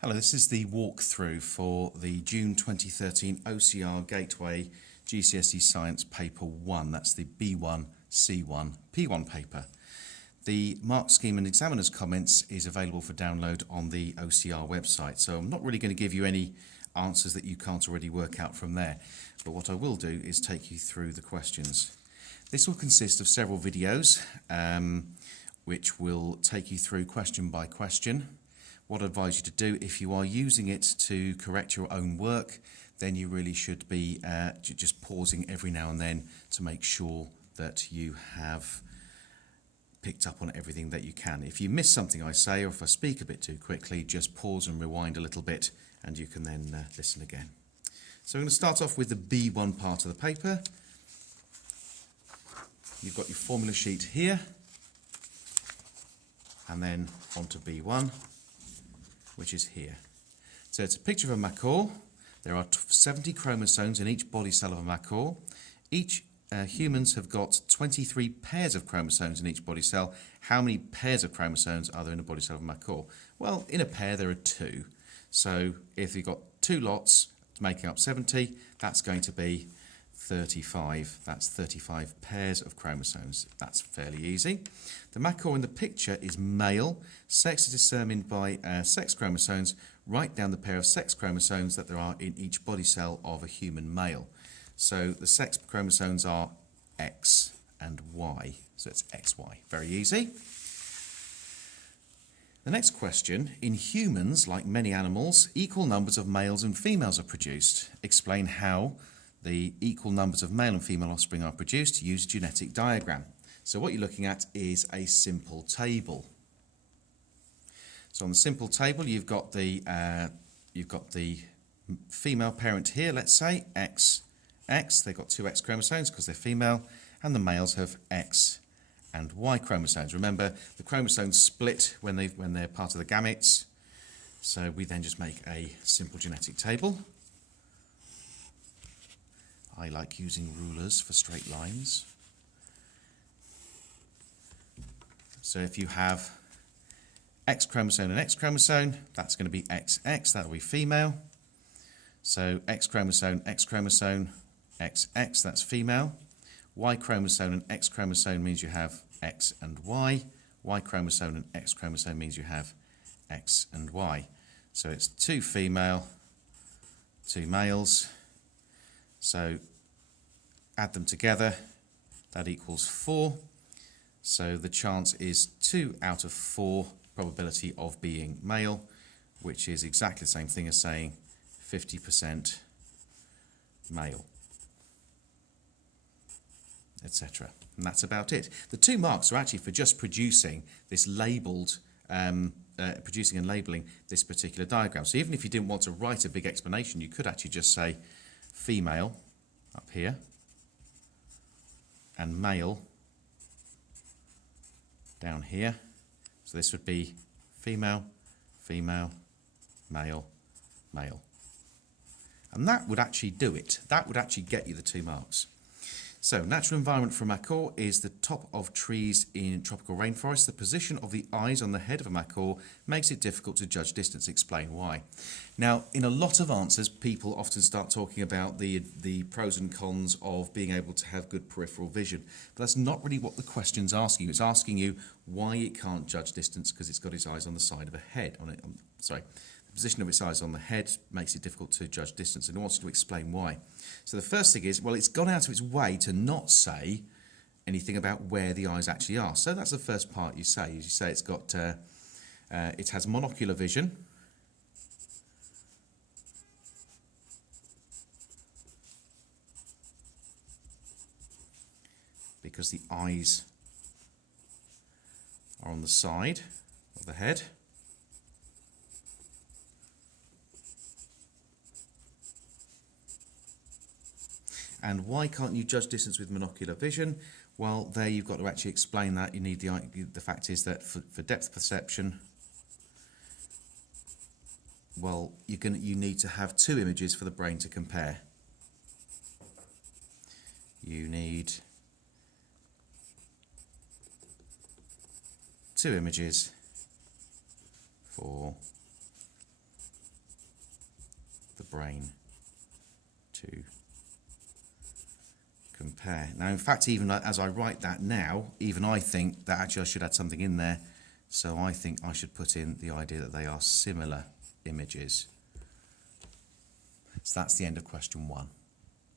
Hello, this is the walkthrough for the June 2013 OCR Gateway GCSE Science Paper 1. That's the B1C1P1 paper. The mark scheme and examiner's comments is available for download on the OCR website. So I'm not really going to give you any answers that you can't already work out from there. But what I will do is take you through the questions. This will consist of several videos which will take you through question by question. What I advise you to do, if you are using it to correct your own work, then you really should be just pausing every now and then to make sure that you have picked up on everything that you can. If you miss something I say, or if I speak a bit too quickly, just pause and rewind a little bit and you can then listen again. So I'm going to start off with the B1 part of the paper. You've got your formula sheet here, and then onto B1. Which is here. So it's a picture of a macaw. There are 70 chromosomes in each body cell of a macaw. Humans have got 23 pairs of chromosomes in each body cell. How many pairs of chromosomes are there in a body cell of a macaw? Well, in a pair there are 2. So if you've got 2 lots making up 70, that's going to be 35. That's 35 pairs of chromosomes. That's fairly easy. The macaw in the picture is male. Sex is determined by sex chromosomes. Write down the pair of sex chromosomes that there are in each body cell of a human male. So the sex chromosomes are X and Y. So it's XY. Very easy. The next question, in humans, like many animals, equal numbers of males and females are produced. Explain how the equal numbers of male and female offspring are produced. Use a genetic diagram. So what you're looking at is a simple table. So on the simple table, you've got the female parent here. Let's say X. They've got 2 X chromosomes because they're female, and the males have X and Y chromosomes. Remember, the chromosomes split when they're part of the gametes. So we then just make a simple genetic table. I like using rulers for straight lines. So if you have X chromosome and X chromosome, that's going to be XX, that'll be female. So X chromosome, XX, that's female. Y chromosome and X chromosome means you have X and Y. Y chromosome and X chromosome means you have X and Y. So it's 2 female, 2 males. So add them together, that equals 4. So the chance is 2 out of 4 probability of being male, which is exactly the same thing as saying 50% male, etc. And that's about it. The 2 marks are actually for just producing this labelled, producing and labelling this particular diagram. So even if you didn't want to write a big explanation, you could actually just say female up here and male down here. So this would be female, female, male, male. And that would actually do it. That would actually get you the 2 marks. So natural environment for a macaw is the top of trees in tropical rainforest. The position of the eyes on the head of a macaw makes it difficult to judge distance. Explain why. Now, in a lot of answers, people often start talking about the pros and cons of being able to have good peripheral vision. But that's not really what the question's asking you. It's asking you why it can't judge distance because it's got its eyes on the side of a head. The position of its eyes on the head makes it difficult to judge distance, and it wants you to explain why. So the first thing is, well, it's gone out of its way to not say anything about where the eyes actually are. So that's the first part you say. You say it's got, it has monocular vision. Because the eyes are on the side of the head. And why can't you judge distance with monocular vision? Well, there you've got to actually explain that. You need the fact is that for depth perception, well, you need to have 2 images for the brain to compare. You need 2 images for brain to compare. Now, in fact, even as I write that now, even I think that actually I should add something in there. So I think I should put in the idea that they are similar images. So that's the end of question 1.